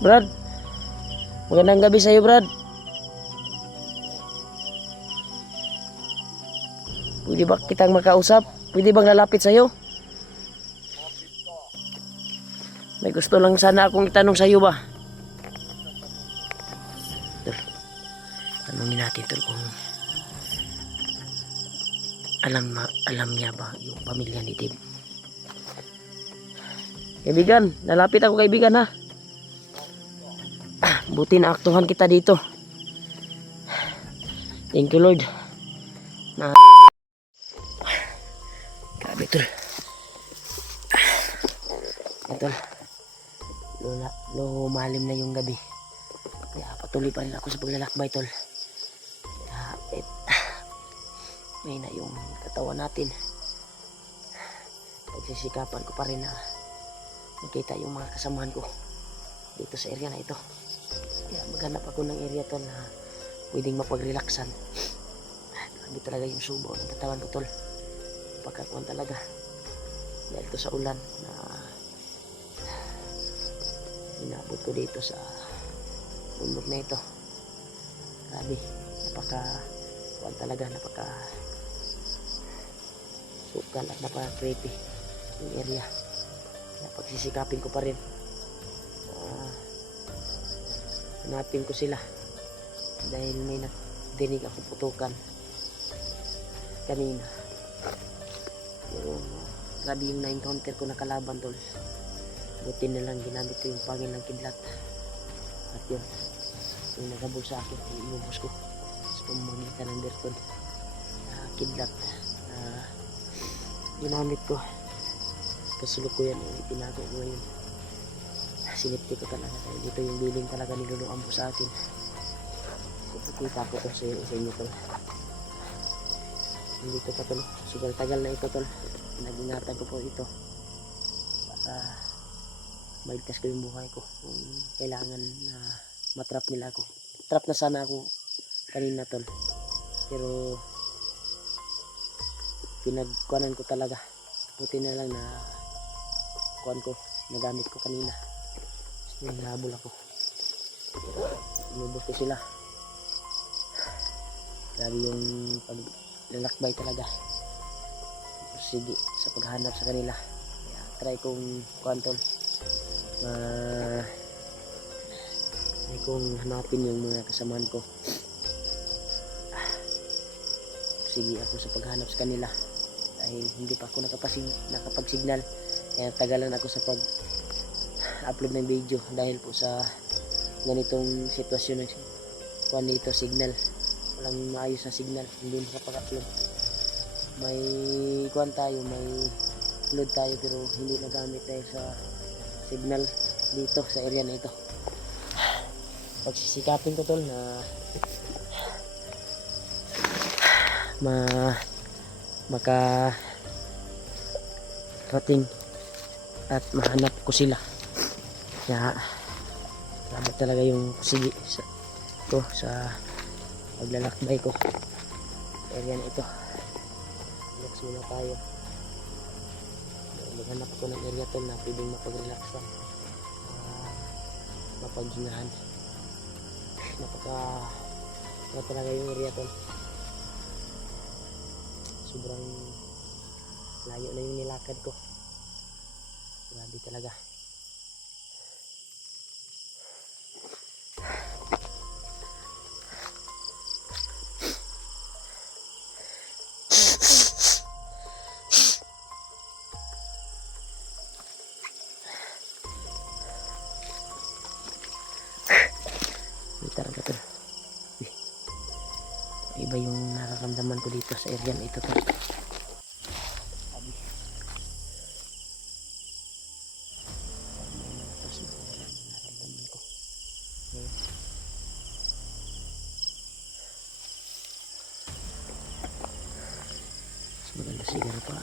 Brad, magandang gabi sa'yo, Brad. Pwede ba kitang makausap? Pwede bang lalapit sa'yo? May gusto lang sana akong itanong sa'yo ba? Tol, tanungin natin tol kung alam niya ba yung pamilya ni Tim. Kaibigan, lalapit ako kaibigan ha. Buti na aktuhan kita dito. Thank you Lord. Na grabe tol. Tol, lumalim na yung gabi. Kaya patuloy pa rin ako sa paglalakbay tol. Kahit may na yung katawan natin, pagsisikapan ko pa rin na makita yung mga kasamahan ko dito sa area na ito. Kaya maghanap ako ng area tol na pwedeng mapag-relaxan. Grabe talaga yung subo ng katawan ko tol. Pagkakuan talaga dahil to sa ulan na inabot ko dito sa bundok na ito. Grabe, napaka talaga, napaka sukal at napaka creepy yung area. Kaya pagsisikapin ko pa rin, hanapin ko sila dahil may nadinig ako putukan kanina. Pero grabe yung na-encounter ko na kalaban tol. Buti na lang ginamit ko yung pangil ng kidlat at yun yung nagabol sa akin ay inubos ko sa pamamagitan ng Berton kidlat na ginamit ko. Kasulukuyan yung itinago ko ngayon. Sinipti ko talaga dahil ito yung biling talaga niluluan po sa akin. Ipakita ko to sa inyo tol. Hindi ko pa tol, sugal tagal na ito tol. Pinag-ingatan ko po ito para maligtas ko yung buhay ko kung kailangan na matrap nila ako. Trap na sana ako kanina tol, pero pinagkuanan ko talaga. Buti na lang na kuan ko, nagamit ko kanina. May habol ako, inubos ko sila. Grabe yung paglalakbay talaga. Sige sa paghanap sa kanila. Kaya try kong kuan tol, ay kung hanapin yung mga kasamahan ko. Sige ako sa paghanap sa kanila dahil hindi pa ako nakapag-signal. Kaya tagalan ako sa pag-upload ng video dahil po sa ganitong sitwasyon ng kuan dito, signal. Walang maayos na signal, hindi makapag-upload. May kuan tayo, may load tayo pero hindi nagamit dahil sa signal dito sa area na ito. Pagsisikapin ko tol na makarating at mahanap ko sila. Kaya salamat talaga yung sige sa paglalakbay ko sa area na ito. Relax muna tayo. Maghanap ako ng area tol na pwedeng mapag-relaxan, mapaghingahan. Napaka talaga yung area tol. Sobrang layo na yung nilakad ko. Grabe talaga. Talaga tol. Iba yung nararamdaman ko dito sa area na ito tol. Nararamdaman ko ngayon. Mas maganda siguro pa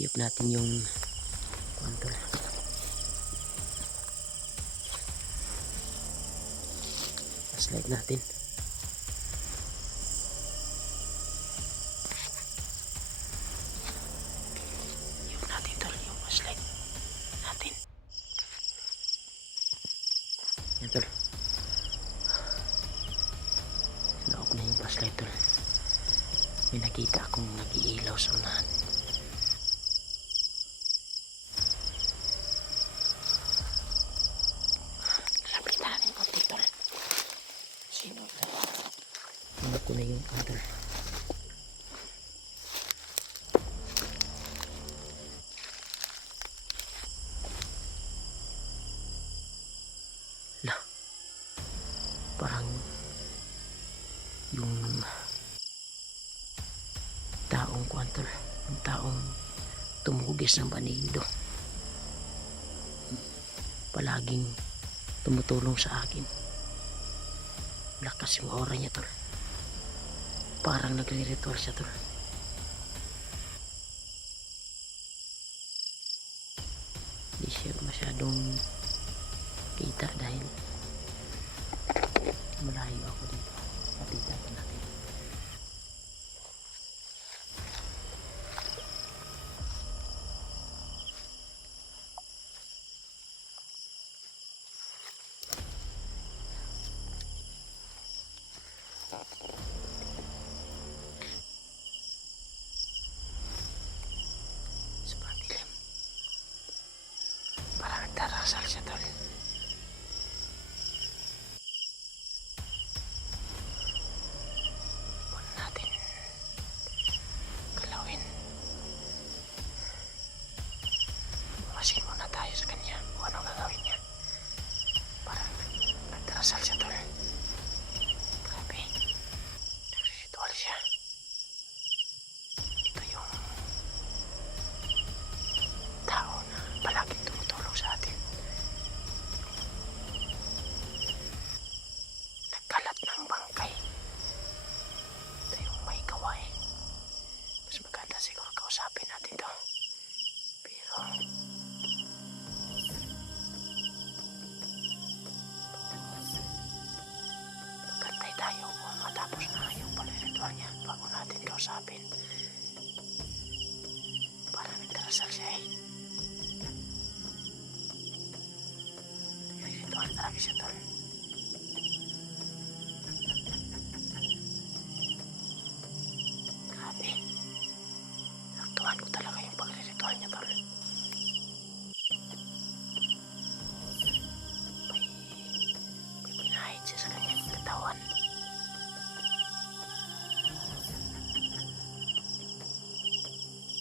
iyop natin yung tol. Slide natin. Iyop natin tol yung slide natin. Yan tol. Naog na yung flashlight tol. May nakita akong nag-iilaw sa unahan. Lapitan natin konti tol. Sino ito? Ano ko na yung tol. Parang yung taong kuantol, yung taong tumugis ng banindo, palaging tumutulong sa akin. Lakas yung aura niya tol, parang nagre-ritual siya tol. Di siya masyadong kita dahil malayo ako dito. Patitan ko natin. Sobrang dilim. Parang nagdarasal siya tol. Masin muna tayo sa kanya kung anong gagawin niya. Parang nagdarasal siya tol. Grabe. Nagre-ritual siya. Ito yung tao na palaging tumutulong sa atin. Nagkalat ng bangkay. Ito yung may gawain. Mas maganda siguro kausapin natin to. Pero magantay tayo kung matapos na yung pag-ritual niya bago natin kausapin. Para nagdarasal siya eh. Ritual talaga siya tol. Grabe. Naktuhan ko talaga yung pag-ritual niya tol. May pinahid siya sa kanyang katawan.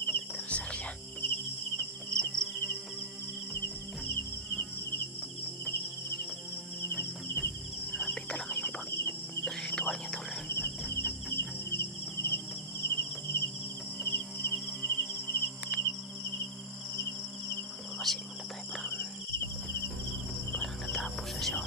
Nagdarasal siya. Grabe talaga yung pag-ritual niya tol. Masin muna tayo, parang natapos na siya.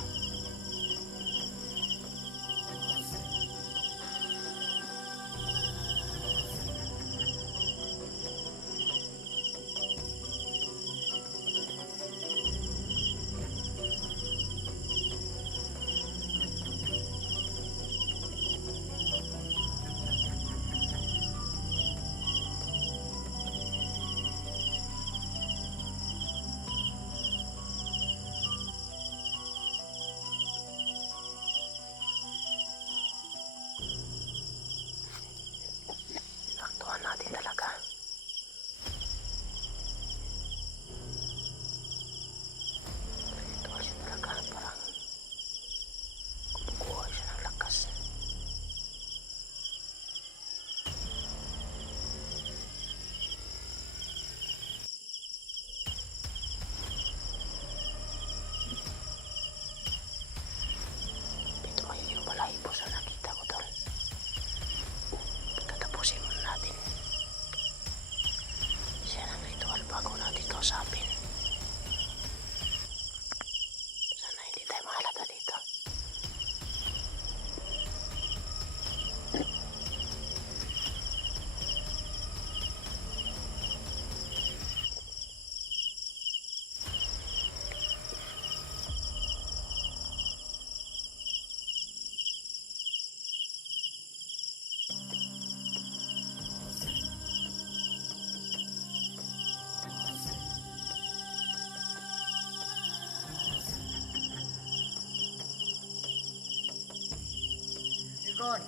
kaibigan.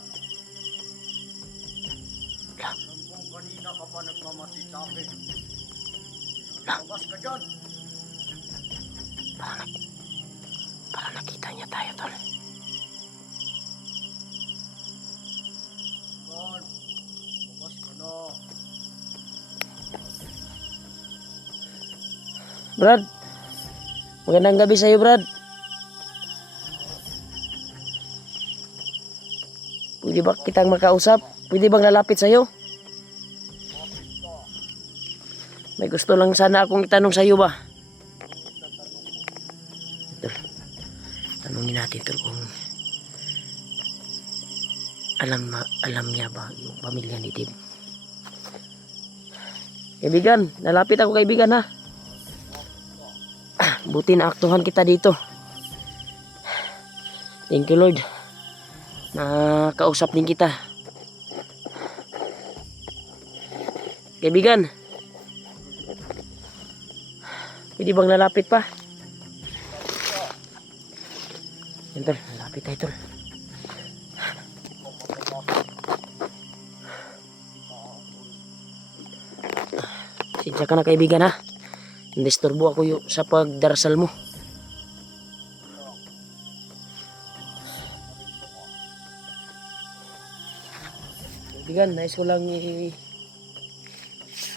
Alam kong kanina ka pa nagmamasid sa akin. Labas ka dyan. Parang nakita niya tayo, tol. Kaibigan, labas ka na. Brad, magandang gabi sa'yo, Brad. Pwede ba kitang makausap? Pwede bang lalapit sa'yo? May gusto lang sana akong itanong sa'yo ba? Tol, tanungin natin tol kung alam niya ba yung pamilya ni Dave. Kaibigan, lalapit ako kaibigan ha. Buti na aktuhan kita dito. Thank you Lord. Nakausap din kita. Kaibigan, pwede bang lalapit pa? Yan tol, lalapit tayo tol. Sinsya ka na kaibigan ha. Disturbo ako sa pagdarasal mo. Kaibigan, nais ko lang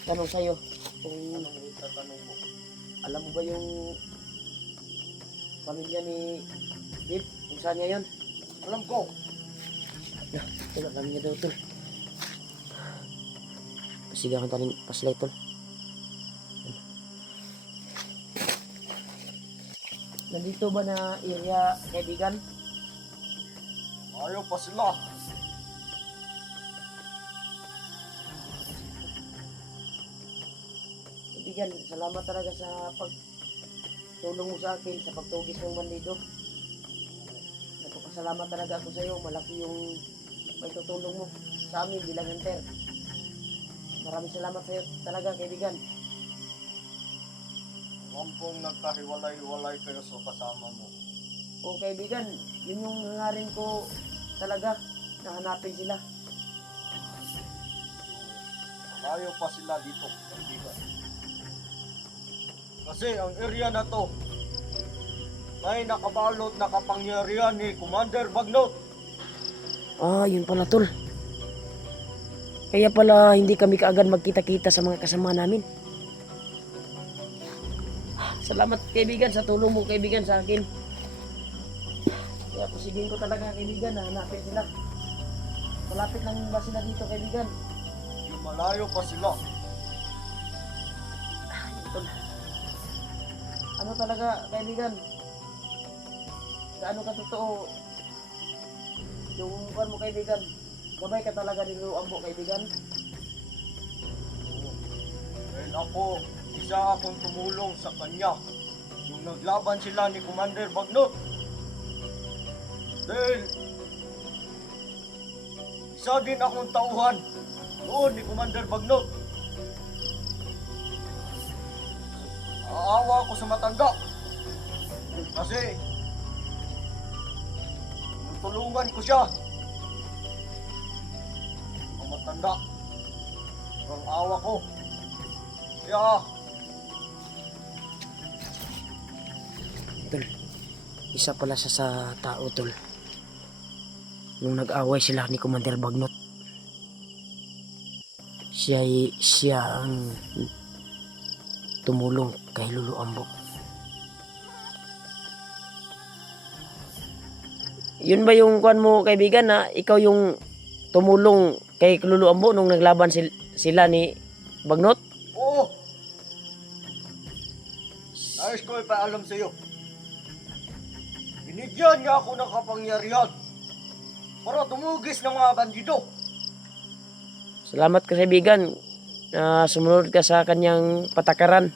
tanong sa'yo kung Tatanong mo. alam mo ba yung pamilya ni Dave? Kung saan niya yun? Alam ko. Tol, alam niya daw tol. Pasigaw ka tanin paslay tol. Nandito ba na area kaibigan? Ayaw pa sila. Kaibigan, salamat talaga sa pagtulong mo sa akin sa pagtugis ng bandido. Nagpapasalamat talaga ako sa iyo. Malaki yung may tutulong mo sa amin bilang hunter. Maraming salamat sa iyo talaga kaibigan. Alam kong nagkahiwalay-hiwalay kayo sa kasama mo. O kaibigan, yun yung hangarin ko talaga na hanapin sila. Malayo pa sila dito, kaibigan. Kasi ang area na to, may nakabalot na kapangyarihan ni Commander Bagnot. Ah, yun pala tol. Kaya pala hindi kami kaagad magkita-kita sa mga kasama namin. Salamat kaibigan sa tulong mo kaibigan sa akin. Kaya pusigin ko talaga kaibigan na hanapin sila. Malapit lang ba sila dito kaibigan? Yung malayo pa sila. Tol. Ano talaga kaibigan? Gaano ka totoo? Yung buwan mo kaibigan, gabay ka talaga din yung ambo kaibigan. Dahil ako, isa akong tumulong sa kanya. Yung naglaban sila ni Commander Bagnot. Dahil isa din akong tauhan noon ni Commander Bagnot. Aawa ako sa matanda. Kasi tulungan ko siya. Ang matanda. Ang awa ko. Kaya Tol, isa pala siya sa tao tol. Nung nag-away sila ni Commander Bagnot, siya ang tumulong kay Lolo Ambo. Yun ba yung kuan mo kaibigan na ikaw yung tumulong kay Lolo Ambo nung naglaban sila ni Bagnot? oo. Nais ko ipaalam sa iyo. Binigyan niya ako ng kapangyarihan para tumugis ng mga bandido. Salamat ka kaibigan na sumunod ka sa kanyang patakaran.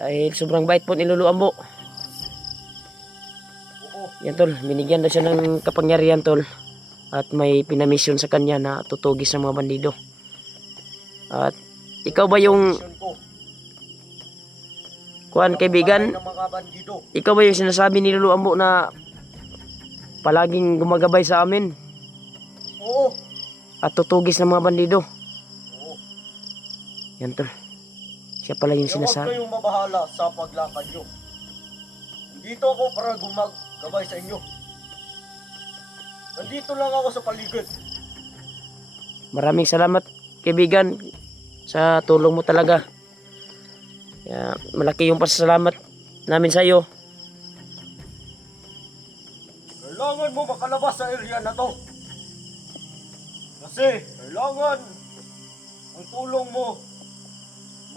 Dahil sobrang bait po ni Lolo Ambo. Oo. Yan tol, binigyan daw siya ng kapangyarihan tol. At may pinamisyon sa kanya na tutugis ng mga bandido. At ikaw ba yung Mission ko. kuan kaibigan? Ng mga bandido. Ikaw ba yung sinasabi ni Lolo Ambo na palaging gumagabay sa amin Oo. at tutugis ng mga bandido. Oo. Yan tol. Siya pala yung Kaya huwag sinasabi. kayong mabahala sa paglakad nyo. Nandito ako para gumagabay sa inyo. Nandito lang ako sa paligid. Maraming salamat kaibigan sa tulong mo talaga. Kaya malaki yung pasasalamat namin sa iyo. Kailangan mo makalabas sa area na to. Kasi kailangan ang tulong mo,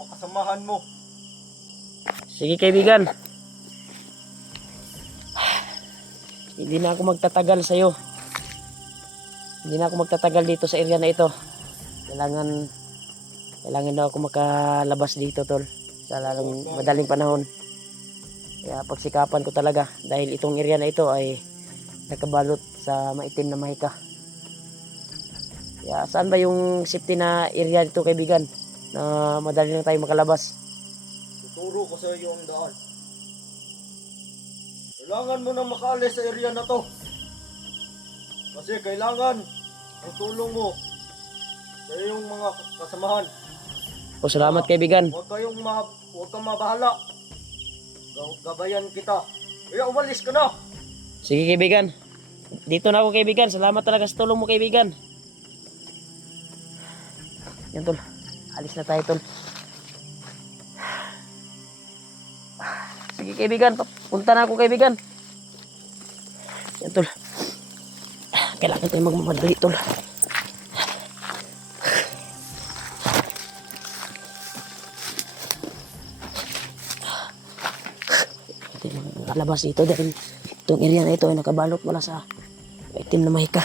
makasamahan mo. Sige kaibigan. Hindi na ako magtatagal sa iyo. Hindi na ako magtatagal dito sa area na ito. Kailangan daw ako makalabas dito tol sa lalong madaling panahon. Kaya pagsikapan ko talaga dahil itong area na ito ay nakabalot sa maitim na mahika. Kaya saan ba yung safety na area dito kaibigan na madali lang tayo makalabas? Tuturo ko sa iyo ang daan. Kailangan mo na makaalis sa area na to. Kasi kailangan ang tulong mo sa iyong mga kasamahan. O salamat kaibigan. Huwag kang mabahala. Gabayan kita. Kaya umalis ka na. Sige kaibigan. Dito na ako kaibigan. Salamat talaga sa tulong mo kaibigan. Yan tol. Alis na tayo tol. Sige kaibigan. Punta na ako kaibigan. Yan tol. Kailangan tayo magmamadali tol. Nakalabas dito dahil itong area na ito ay nakabalot wala sa itim na mahika.